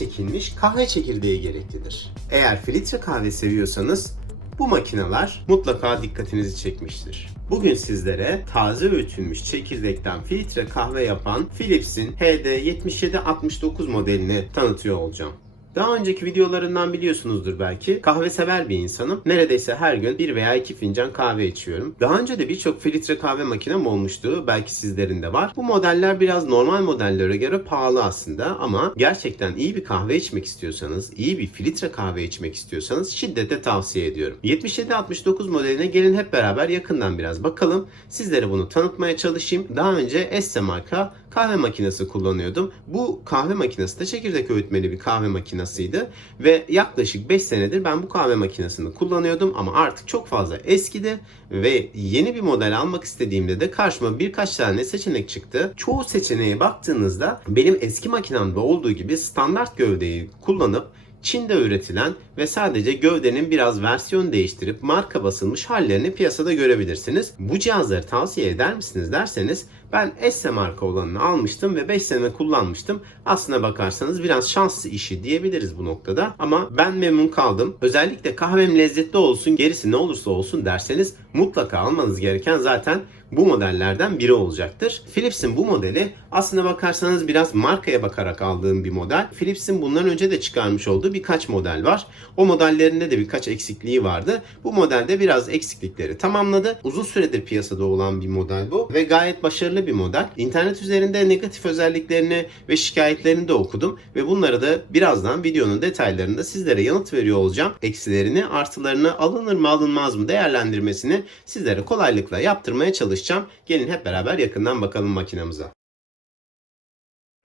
çekilmiş kahve çekirdeği gereklidir. Eğer filtre kahve seviyorsanız bu makineler mutlaka dikkatinizi çekmiştir. Bugün sizlere taze öğütülmüş çekirdekten filtre kahve yapan Philips'in HD7769 modelini tanıtıyor olacağım. Daha önceki videolarından biliyorsunuzdur belki. Kahve sever bir insanım. Neredeyse her gün bir veya iki fincan kahve içiyorum. Daha önce de birçok filtre kahve makinem olmuştu. Belki sizlerin de var. Bu modeller biraz normal modellere göre pahalı aslında ama gerçekten iyi bir kahve içmek istiyorsanız, iyi bir filtre kahve içmek istiyorsanız şiddetle tavsiye ediyorum. 7769 modeline gelin hep beraber yakından biraz bakalım. Sizlere bunu tanıtmaya çalışayım. Daha önce Esse marka kahve makinesi kullanıyordum. Bu kahve makinesi de çekirdek öğütmeli bir kahve makinesiydi ve yaklaşık 5 senedir ben bu kahve makinesini kullanıyordum ama artık çok fazla eskidi ve yeni bir model almak istediğimde de karşıma birkaç tane seçenek çıktı. Çoğu seçeneğe baktığınızda benim eski makinemde olduğu gibi standart gövdeyi kullanıp Çin'de üretilen ve sadece gövdenin biraz versiyon değiştirip marka basılmış hallerini piyasada görebilirsiniz. Bu cihazları tavsiye eder misiniz derseniz ben Esse marka olanını almıştım ve 5 sene kullanmıştım. Aslına bakarsanız biraz şanslı işi diyebiliriz bu noktada ama ben memnun kaldım. Özellikle kahvem lezzetli olsun gerisi ne olursa olsun derseniz mutlaka almanız gereken zaten bu modellerden biri olacaktır. Philips'in bu modeli aslına bakarsanız biraz markaya bakarak aldığım bir model. Philips'in bundan önce de çıkarmış olduğu birkaç model var. O modellerinde de birkaç eksikliği vardı. Bu modelde biraz eksiklikleri tamamladı. Uzun süredir piyasada olan bir model bu ve gayet başarılı bir model. İnternet üzerinde negatif özelliklerini ve şikayetlerini de okudum ve bunları da birazdan videonun detaylarında sizlere yanıt veriyor olacağım. Eksilerini, artılarını alınır mı alınmaz mı değerlendirmesini sizlere kolaylıkla yaptırmaya çalışacağım. Gelin hep beraber yakından bakalım makinamıza.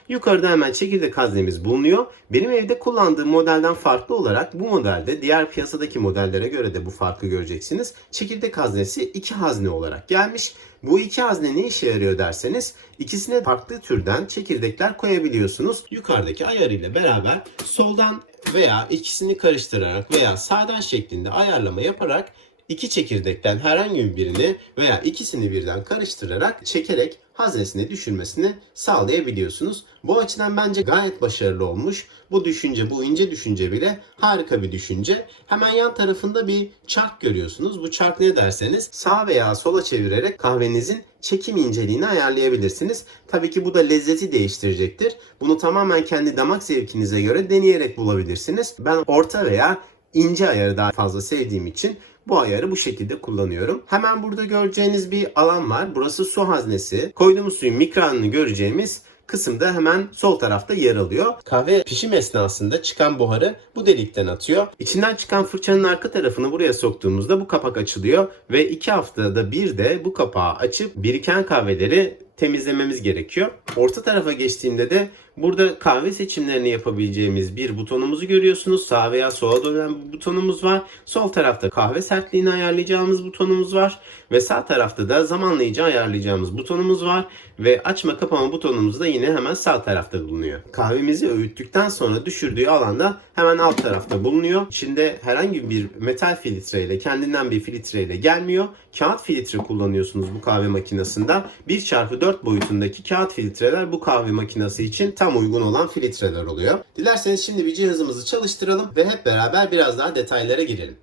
Yukarıda hemen çekirdek haznemiz bulunuyor. Benim evde kullandığım modelden farklı olarak bu modelde diğer piyasadaki modellere göre de bu farkı göreceksiniz. Çekirdek haznesi iki hazne olarak gelmiş. Bu iki hazne ne işe yarıyor derseniz ikisine farklı türden çekirdekler koyabiliyorsunuz. Yukarıdaki ayar ile beraber soldan veya ikisini karıştırarak veya sağdan şeklinde ayarlama yaparak iki çekirdekten herhangi birini veya ikisini birden karıştırarak çekerek haznesine düşürmesini sağlayabiliyorsunuz. Bu açıdan bence gayet başarılı olmuş. Bu düşünce, bu ince düşünce bile harika bir düşünce. Hemen yan tarafında bir çark görüyorsunuz. Bu çark ne derseniz sağ veya sola çevirerek kahvenizin çekim inceliğini ayarlayabilirsiniz. Tabii ki bu da lezzeti değiştirecektir. Bunu tamamen kendi damak zevkinize göre deneyerek bulabilirsiniz. Ben orta veya ince ayarı daha fazla sevdiğim için bu ayarı bu şekilde kullanıyorum. Hemen burada göreceğiniz bir alan var. Burası su haznesi. Koyduğumuz suyun mikranını göreceğimiz kısımda hemen sol tarafta yer alıyor. Kahve pişim esnasında çıkan buharı bu delikten atıyor. İçinden çıkan fırçanın arka tarafını buraya soktuğumuzda bu kapak açılıyor ve iki haftada bir de bu kapağı açıp biriken kahveleri temizlememiz gerekiyor. Orta tarafa geçtiğimde de burada kahve seçimlerini yapabileceğimiz bir butonumuzu görüyorsunuz. Sağ veya sola dönen bir butonumuz var. Sol tarafta kahve sertliğini ayarlayacağımız butonumuz var. Ve sağ tarafta da zamanlayıcı ayarlayacağımız butonumuz var. Ve açma kapama butonumuz da yine hemen sağ tarafta bulunuyor. Kahvemizi öğüttükten sonra düşürdüğü alanda hemen alt tarafta bulunuyor. Şimdi herhangi bir metal filtreyle kendinden bir filtreyle gelmiyor. Kağıt filtre kullanıyorsunuz bu kahve makinesinde. 1 çarpı 4 boyutundaki kağıt filtreler bu kahve makinesi için tam uygun olan filtreler oluyor. Dilerseniz şimdi bir cihazımızı çalıştıralım ve hep beraber biraz daha detaylara girelim.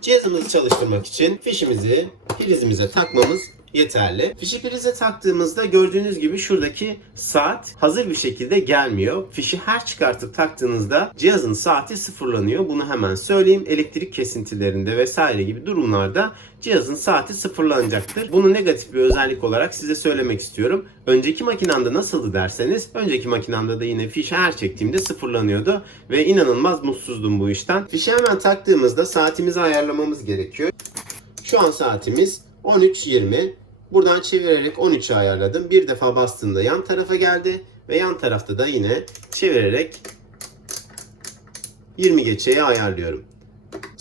Cihazımızı çalıştırmak için fişimizi prizimize takmamız yeterli. Fişi prize taktığımızda gördüğünüz gibi şuradaki saat hazır bir şekilde gelmiyor. Fişi her çıkartıp taktığınızda cihazın saati sıfırlanıyor. Bunu hemen söyleyeyim. Elektrik kesintilerinde vesaire gibi durumlarda cihazın saati sıfırlanacaktır. Bunu negatif bir özellik olarak size söylemek istiyorum. Önceki makinamda nasıldı derseniz, önceki makinamda da yine fişi her çektiğimde sıfırlanıyordu ve inanılmaz mutsuzdum bu işten. Fişi hemen taktığımızda saatimizi ayarlamamız gerekiyor. Şu an saatimiz 13.20. Buradan çevirerek 13'e ayarladım. Bir defa bastığımda yan tarafa geldi ve yan tarafta da yine çevirerek 20 geçeye ayarlıyorum.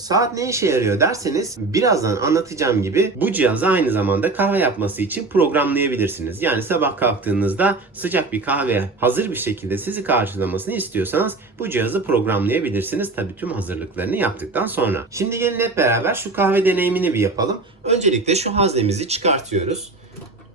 Saat ne işe yarıyor derseniz birazdan anlatacağım gibi bu cihazı aynı zamanda kahve yapması için programlayabilirsiniz. Yani sabah kalktığınızda sıcak bir kahve hazır bir şekilde sizi karşılamasını istiyorsanız bu cihazı programlayabilirsiniz. Tabii tüm hazırlıklarını yaptıktan sonra. Şimdi gelin hep beraber şu kahve deneyimini bir yapalım. Öncelikle şu haznemizi çıkartıyoruz.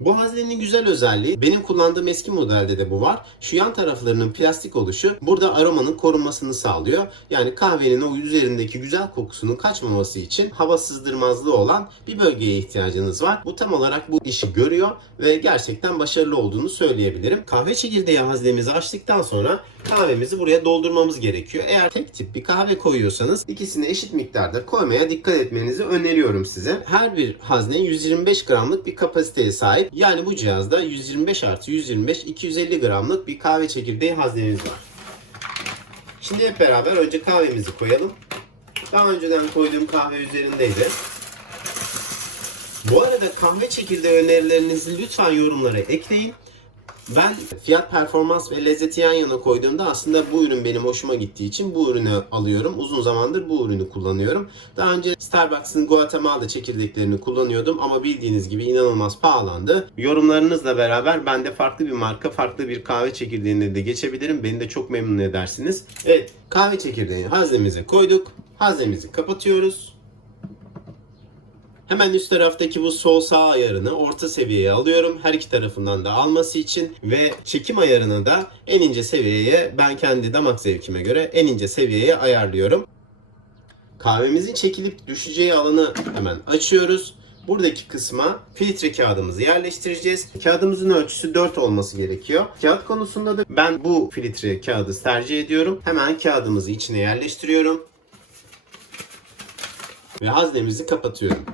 Bu haznenin güzel özelliği benim kullandığım eski modelde de bu var. Şu yan taraflarının plastik oluşu burada aromanın korunmasını sağlıyor. Yani kahvenin o üzerindeki güzel kokusunun kaçmaması için hava sızdırmazlığı olan bir bölgeye ihtiyacınız var. Bu tam olarak bu işi görüyor ve gerçekten başarılı olduğunu söyleyebilirim. Kahve çekirdeği haznemizi açtıktan sonra kahvemizi buraya doldurmamız gerekiyor. Eğer tek tip bir kahve koyuyorsanız ikisini eşit miktarda koymaya dikkat etmenizi öneriyorum size. Her bir hazne 125 gramlık bir kapasiteye sahip. Yani bu cihazda 125 artı 125 250 gramlık bir kahve çekirdeği haznemiz var. Şimdi hep beraber önce kahvemizi koyalım. Daha önceden koyduğum kahve üzerindeydi. Bu arada kahve çekirdeği önerilerinizi lütfen yorumlara ekleyin. Ben fiyat performans ve lezzeti yan yana koyduğumda aslında bu ürün benim hoşuma gittiği için bu ürünü alıyorum. Uzun zamandır bu ürünü kullanıyorum. Daha önce Starbucks'ın Guatemala çekirdeklerini kullanıyordum ama bildiğiniz gibi inanılmaz pahalandı. Yorumlarınızla beraber ben de farklı bir marka, farklı bir kahve çekirdeğine de geçebilirim. Beni de çok memnun edersiniz. Evet, kahve çekirdeğini haznemize koyduk. Haznemizi kapatıyoruz. Hemen üst taraftaki bu sol sağ ayarını orta seviyeye alıyorum. Her iki tarafından da alması için ve çekim ayarını da en ince seviyeye ben kendi damak zevkime göre en ince seviyeye ayarlıyorum. Kahvemizin çekilip düşeceği alanı hemen açıyoruz. Buradaki kısma filtre kağıdımızı yerleştireceğiz. Kağıdımızın ölçüsü 4 olması gerekiyor. Kağıt konusunda da ben bu filtre kağıdı tercih ediyorum. Hemen kağıdımızı içine yerleştiriyorum ve haznemizi kapatıyorum.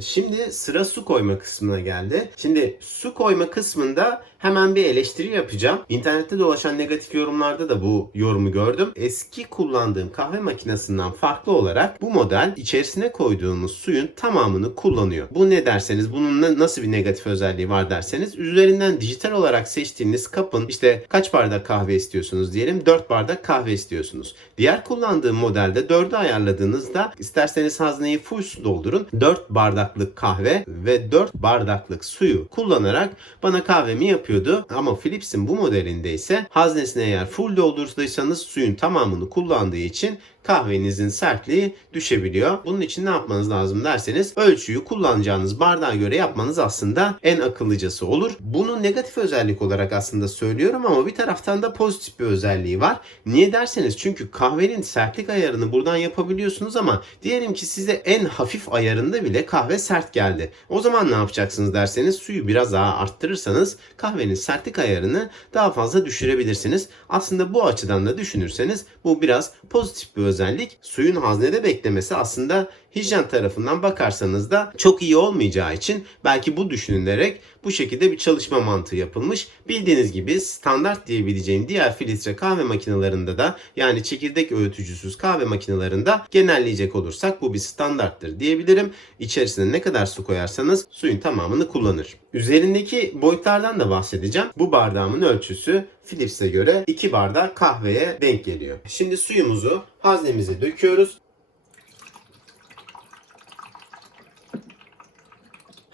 Şimdi sıra su koyma kısmına geldi. Şimdi su koyma kısmında hemen bir eleştiri yapacağım. İnternette dolaşan negatif yorumlarda da bu yorumu gördüm. Eski kullandığım kahve makinesinden farklı olarak bu model içerisine koyduğumuz suyun tamamını kullanıyor. Bu ne derseniz bunun na- nasıl bir negatif özelliği var derseniz üzerinden dijital olarak seçtiğiniz kapın işte kaç bardak kahve istiyorsunuz diyelim 4 bardak kahve istiyorsunuz. Diğer kullandığım modelde 4'ü ayarladığınızda isterseniz hazneyi full su doldurun. 4 bardaklık kahve ve 4 bardaklık suyu kullanarak bana kahvemi yapıyordu. Ama Philips'in bu modelinde ise haznesine eğer full doldurduysanız suyun tamamını kullandığı için kahvenizin sertliği düşebiliyor. Bunun için ne yapmanız lazım derseniz ölçüyü kullanacağınız bardağa göre yapmanız aslında en akıllıcası olur. Bunu negatif özellik olarak aslında söylüyorum ama bir taraftan da pozitif bir özelliği var. Niye derseniz çünkü kahvenin sertlik ayarını buradan yapabiliyorsunuz ama diyelim ki size en hafif ayarında bile kahve sert geldi. O zaman ne yapacaksınız derseniz suyu biraz daha arttırırsanız kahvenin sertlik ayarını daha fazla düşürebilirsiniz. Aslında bu açıdan da düşünürseniz bu biraz pozitif bir özellik. Suyun haznede beklemesi aslında hijyen tarafından bakarsanız da çok iyi olmayacağı için belki bu düşünülerek bu şekilde bir çalışma mantığı yapılmış. Bildiğiniz gibi standart diyebileceğim diğer filtre kahve makinelerinde de yani çekirdek öğütücüsüz kahve makinelerinde genelleyecek olursak bu bir standarttır diyebilirim. İçerisine ne kadar su koyarsanız suyun tamamını kullanır. Üzerindeki boyutlardan da bahsedeceğim. Bu bardağımın ölçüsü Philips'e göre 2 bardak kahveye denk geliyor. Şimdi suyumuzu haznemize döküyoruz.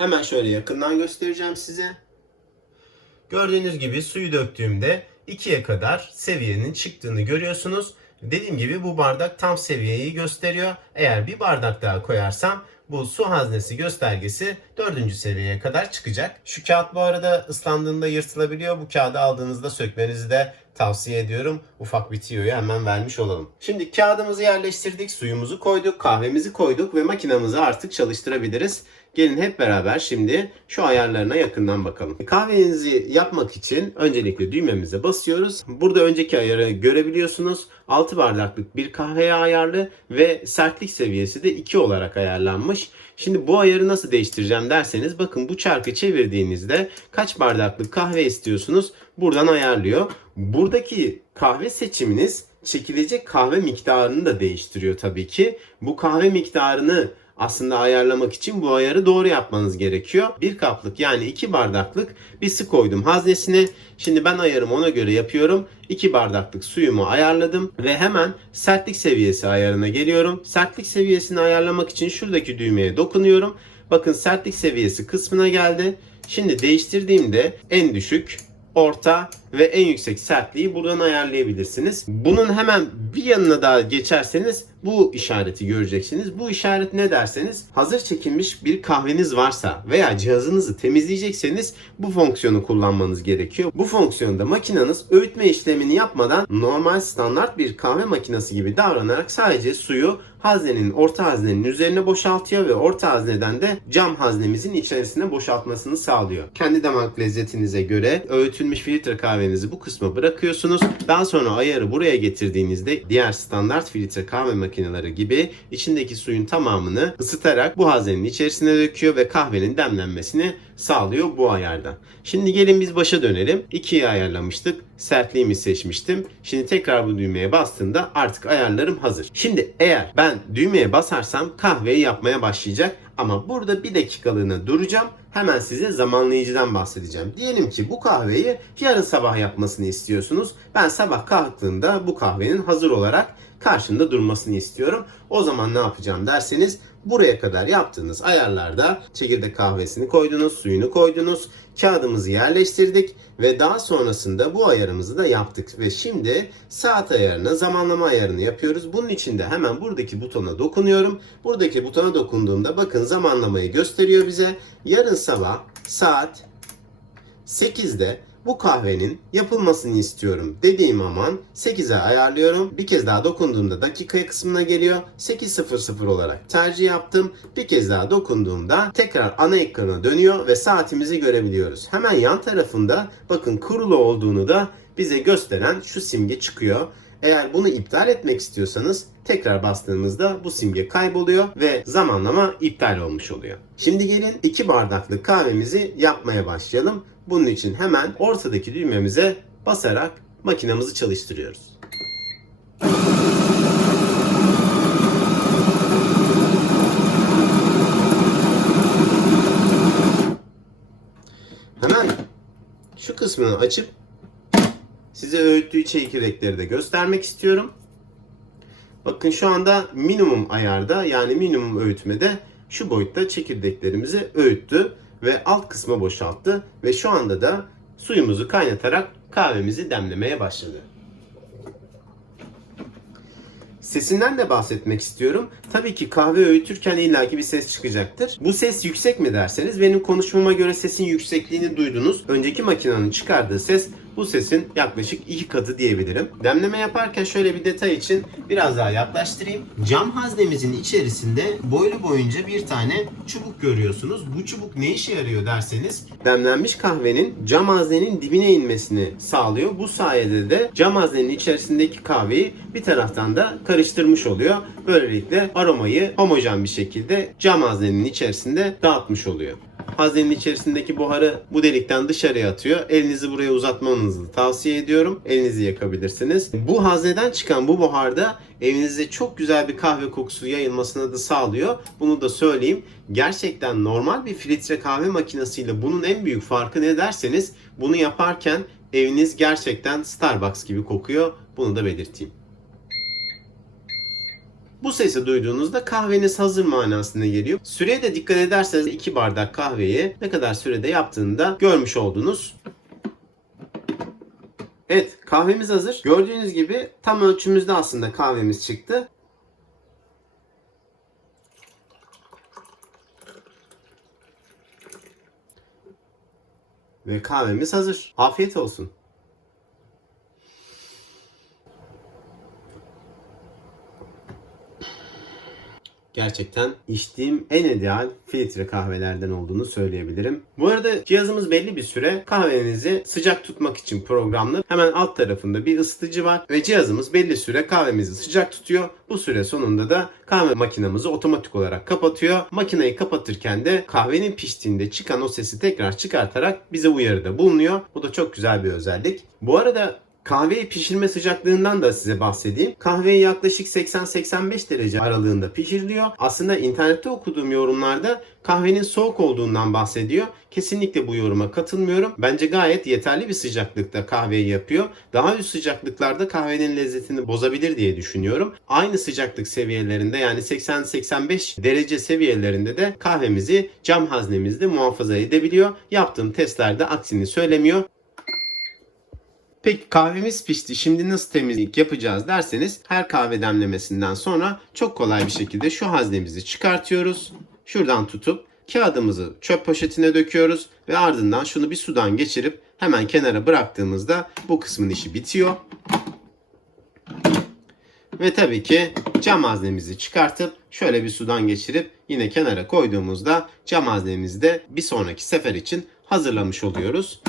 Hemen şöyle yakından göstereceğim size. Gördüğünüz gibi suyu döktüğümde 2'ye kadar seviyenin çıktığını görüyorsunuz. Dediğim gibi bu bardak tam seviyeyi gösteriyor. Eğer bir bardak daha koyarsam bu su haznesi göstergesi 4. seviyeye kadar çıkacak. Şu kağıt bu arada ıslandığında yırtılabiliyor. Bu kağıdı aldığınızda sökmenizi de tavsiye ediyorum. Ufak bir tiyoyu hemen vermiş olalım. Şimdi kağıdımızı yerleştirdik, suyumuzu koyduk, kahvemizi koyduk ve makinamızı artık çalıştırabiliriz. Gelin hep beraber şimdi şu ayarlarına yakından bakalım. Kahvenizi yapmak için öncelikle düğmemize basıyoruz. Burada önceki ayarı görebiliyorsunuz. 6 bardaklık bir kahveye ayarlı ve sertlik seviyesi de 2 olarak ayarlanmış. Şimdi bu ayarı nasıl değiştireceğim derseniz bakın bu çarkı çevirdiğinizde kaç bardaklık kahve istiyorsunuz buradan ayarlıyor. Buradaki kahve seçiminiz çekilecek kahve miktarını da değiştiriyor tabii ki. Bu kahve miktarını aslında ayarlamak için bu ayarı doğru yapmanız gerekiyor. Bir kaplık yani iki bardaklık bir su koydum haznesine. Şimdi ben ayarımı ona göre yapıyorum. 2 bardaklık suyumu ayarladım ve hemen sertlik seviyesi ayarına geliyorum. Sertlik seviyesini ayarlamak için şuradaki düğmeye dokunuyorum. Bakın sertlik seviyesi kısmına geldi. Şimdi değiştirdiğimde en düşük, orta ve en yüksek sertliği buradan ayarlayabilirsiniz. Bunun hemen bir yanına daha geçerseniz bu işareti göreceksiniz. Bu işaret ne derseniz hazır çekilmiş bir kahveniz varsa veya cihazınızı temizleyecekseniz bu fonksiyonu kullanmanız gerekiyor. Bu fonksiyonda makineniz öğütme işlemini yapmadan normal standart bir kahve makinesi gibi davranarak sadece suyu haznenin orta haznenin üzerine boşaltıyor ve orta hazneden de cam haznemizin içerisine boşaltmasını sağlıyor. Kendi damak lezzetinize göre öğütülmüş filtre kahvenizi bu kısma bırakıyorsunuz. Daha sonra ayarı buraya getirdiğinizde diğer standart filtre kahve makineleri gibi içindeki suyun tamamını ısıtarak bu haznenin içerisine döküyor ve kahvenin demlenmesini sağlıyor bu ayarda. Şimdi gelin biz başa dönelim. 2'yi ayarlamıştık. Sertliğimi seçmiştim. Şimdi tekrar bu düğmeye bastığımda artık ayarlarım hazır. Şimdi eğer ben düğmeye basarsam kahveyi yapmaya başlayacak. Ama burada bir dakikalığına duracağım. Hemen size zamanlayıcıdan bahsedeceğim. Diyelim ki bu kahveyi yarın sabah yapmasını istiyorsunuz. Ben sabah kalktığımda bu kahvenin hazır olarak karşımda durmasını istiyorum. O zaman ne yapacağım derseniz buraya kadar yaptığınız ayarlarda çekirdek kahvesini koydunuz, suyunu koydunuz, kağıdımızı yerleştirdik ve daha sonrasında bu ayarımızı da yaptık ve şimdi saat ayarını, zamanlama ayarını yapıyoruz. Bunun için de hemen buradaki butona dokunuyorum. Buradaki butona dokunduğumda bakın zamanlamayı gösteriyor bize. Yarın sabah saat 8'de bu kahvenin yapılmasını istiyorum dediğim aman 8'e ayarlıyorum. Bir kez daha dokunduğumda dakika kısmına geliyor. 8.00 olarak tercih yaptım. Bir kez daha dokunduğumda tekrar ana ekrana dönüyor ve saatimizi görebiliyoruz. Hemen yan tarafında bakın kurulu olduğunu da bize gösteren şu simge çıkıyor. Eğer bunu iptal etmek istiyorsanız tekrar bastığımızda bu simge kayboluyor ve zamanlama iptal olmuş oluyor. Şimdi gelin 2 bardaklık kahvemizi yapmaya başlayalım. Bunun için hemen ortadaki düğmemize basarak makinamızı çalıştırıyoruz. Hemen şu kısmını açıp size öğüttüğü çekirdekleri de göstermek istiyorum. Bakın şu anda minimum ayarda yani minimum öğütmede şu boyutta çekirdeklerimizi öğüttü ve alt kısma boşalttı ve şu anda da suyumuzu kaynatarak kahvemizi demlemeye başladı. Sesinden de bahsetmek istiyorum. Tabii ki kahve öğütürken illaki bir ses çıkacaktır. Bu ses yüksek mi derseniz benim konuşmama göre sesin yüksekliğini duydunuz. Önceki makinenin çıkardığı ses bu sesin yaklaşık iki katı diyebilirim. Demleme yaparken şöyle bir detay için biraz daha yaklaştırayım. Cam haznemizin içerisinde boylu boyunca bir tane çubuk görüyorsunuz. Bu çubuk ne işe yarıyor derseniz demlenmiş kahvenin cam haznenin dibine inmesini sağlıyor. Bu sayede de cam haznenin içerisindeki kahveyi bir taraftan da karıştırmış oluyor. Böylelikle aromayı homojen bir şekilde cam haznenin içerisinde dağıtmış oluyor. Haznenin içerisindeki buharı bu delikten dışarıya atıyor. Elinizi buraya uzatmanızı tavsiye ediyorum. Elinizi yakabilirsiniz. Bu hazneden çıkan bu buharda evinize çok güzel bir kahve kokusu yayılmasını da sağlıyor. Bunu da söyleyeyim. Gerçekten normal bir filtre kahve makinesiyle bunun en büyük farkı ne derseniz bunu yaparken eviniz gerçekten Starbucks gibi kokuyor. Bunu da belirteyim. Bu sesi duyduğunuzda kahveniz hazır manasına geliyor. Süreye de dikkat ederseniz 2 bardak kahveyi ne kadar sürede yaptığında görmüş oldunuz. Evet kahvemiz hazır. Gördüğünüz gibi tam ölçümüzde aslında kahvemiz çıktı. Ve kahvemiz hazır. Afiyet olsun. Gerçekten içtiğim en ideal filtre kahvelerden olduğunu söyleyebilirim. Bu arada cihazımız belli bir süre kahvenizi sıcak tutmak için programlı. Hemen alt tarafında bir ısıtıcı var ve cihazımız belli süre kahvemizi sıcak tutuyor. Bu süre sonunda da kahve makinamızı otomatik olarak kapatıyor. Makineyi kapatırken de kahvenin piştiğinde çıkan o sesi tekrar çıkartarak bize uyarıda bulunuyor. Bu da çok güzel bir özellik. Bu arada Kahveyi pişirme sıcaklığından da size bahsedeyim. Kahveyi yaklaşık 80-85 derece aralığında pişiriliyor. Aslında internette okuduğum yorumlarda kahvenin soğuk olduğundan bahsediyor. Kesinlikle bu yoruma katılmıyorum. Bence gayet yeterli bir sıcaklıkta kahveyi yapıyor. Daha üst sıcaklıklarda kahvenin lezzetini bozabilir diye düşünüyorum. Aynı sıcaklık seviyelerinde yani 80-85 derece seviyelerinde de kahvemizi cam haznemizde muhafaza edebiliyor. Yaptığım testlerde aksini söylemiyor. Peki kahvemiz pişti. Şimdi nasıl temizlik yapacağız derseniz her kahve demlemesinden sonra çok kolay bir şekilde şu haznemizi çıkartıyoruz. Şuradan tutup kağıdımızı çöp poşetine döküyoruz ve ardından şunu bir sudan geçirip hemen kenara bıraktığımızda bu kısmın işi bitiyor. Ve tabii ki cam haznemizi çıkartıp şöyle bir sudan geçirip yine kenara koyduğumuzda cam haznemizi de bir sonraki sefer için hazırlamış oluyoruz.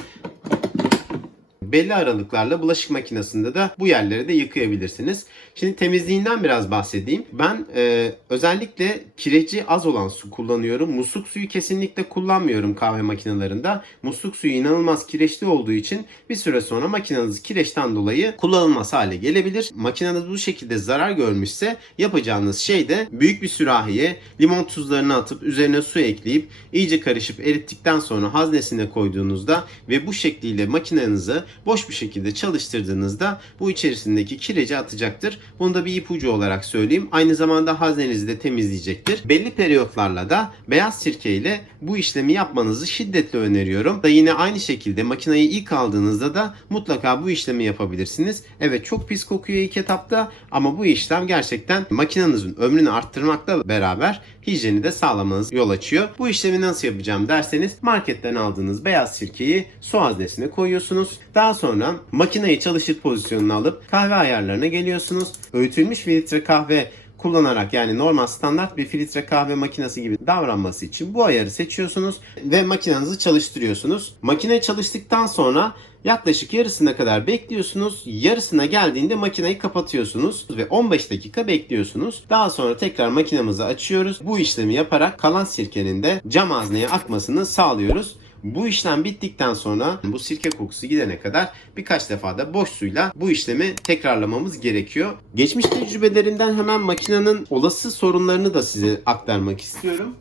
Belli aralıklarla bulaşık makinesinde de bu yerleri de yıkayabilirsiniz. Şimdi temizliğinden biraz bahsedeyim. Ben e, özellikle kireci az olan su kullanıyorum. Musluk suyu kesinlikle kullanmıyorum kahve makinelerinde. Musluk suyu inanılmaz kireçli olduğu için bir süre sonra makineniz kireçten dolayı kullanılmaz hale gelebilir. Makineniz bu şekilde zarar görmüşse yapacağınız şey de büyük bir sürahiye limon tuzlarını atıp üzerine su ekleyip iyice karışıp erittikten sonra haznesine koyduğunuzda ve bu şekliyle makinenizi boş bir şekilde çalıştırdığınızda bu içerisindeki kireci atacaktır. Bunu da bir ipucu olarak söyleyeyim. Aynı zamanda haznenizi de temizleyecektir. Belli periyotlarla da beyaz sirke ile bu işlemi yapmanızı şiddetle öneriyorum. Da yine aynı şekilde makineyi ilk aldığınızda da mutlaka bu işlemi yapabilirsiniz. Evet çok pis kokuyor ilk etapta ama bu işlem gerçekten makinenizin ömrünü arttırmakla beraber hijyeni de sağlamanız yol açıyor. Bu işlemi nasıl yapacağım derseniz marketten aldığınız beyaz sirkeyi su haznesine koyuyorsunuz. Daha sonra makineyi çalışır pozisyonuna alıp kahve ayarlarına geliyorsunuz. Öğütülmüş filtre kahve kullanarak yani normal standart bir filtre kahve makinesi gibi davranması için bu ayarı seçiyorsunuz ve makinenizi çalıştırıyorsunuz. Makine çalıştıktan sonra yaklaşık yarısına kadar bekliyorsunuz. Yarısına geldiğinde makineyi kapatıyorsunuz ve 15 dakika bekliyorsunuz. Daha sonra tekrar makinemizi açıyoruz. Bu işlemi yaparak kalan sirkenin de cam hazneye akmasını sağlıyoruz. Bu işlem bittikten sonra bu sirke kokusu gidene kadar birkaç defa da boş suyla bu işlemi tekrarlamamız gerekiyor. Geçmiş tecrübelerinden hemen makinenin olası sorunlarını da size aktarmak istiyorum.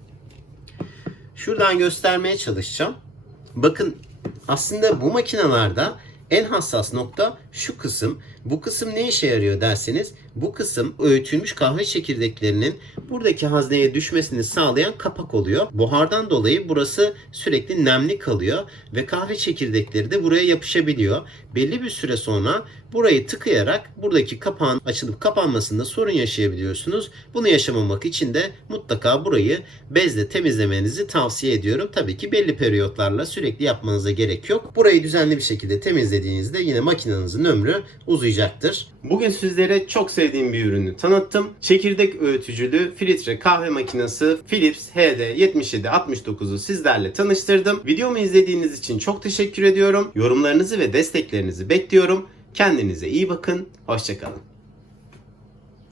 Şuradan göstermeye çalışacağım. Bakın aslında bu makinelerde en hassas nokta şu kısım. Bu kısım ne işe yarıyor derseniz bu kısım öğütülmüş kahve çekirdeklerinin buradaki hazneye düşmesini sağlayan kapak oluyor. Buhardan dolayı burası sürekli nemli kalıyor ve kahve çekirdekleri de buraya yapışabiliyor. Belli bir süre sonra burayı tıkayarak buradaki kapağın açılıp kapanmasında sorun yaşayabiliyorsunuz. Bunu yaşamamak için de mutlaka burayı bezle temizlemenizi tavsiye ediyorum. Tabii ki belli periyotlarla sürekli yapmanıza gerek yok. Burayı düzenli bir şekilde temizlediğinizde yine makinenizin ömrü uzayacaktır. Bugün sizlere çok sevdiğim bir ürünü tanıttım. Çekirdek öğütücülü filtre kahve makinesi Philips HD7769'u sizlerle tanıştırdım. Videomu izlediğiniz için çok teşekkür ediyorum. Yorumlarınızı ve desteklerinizi bekliyorum. Kendinize iyi bakın. Hoşçakalın.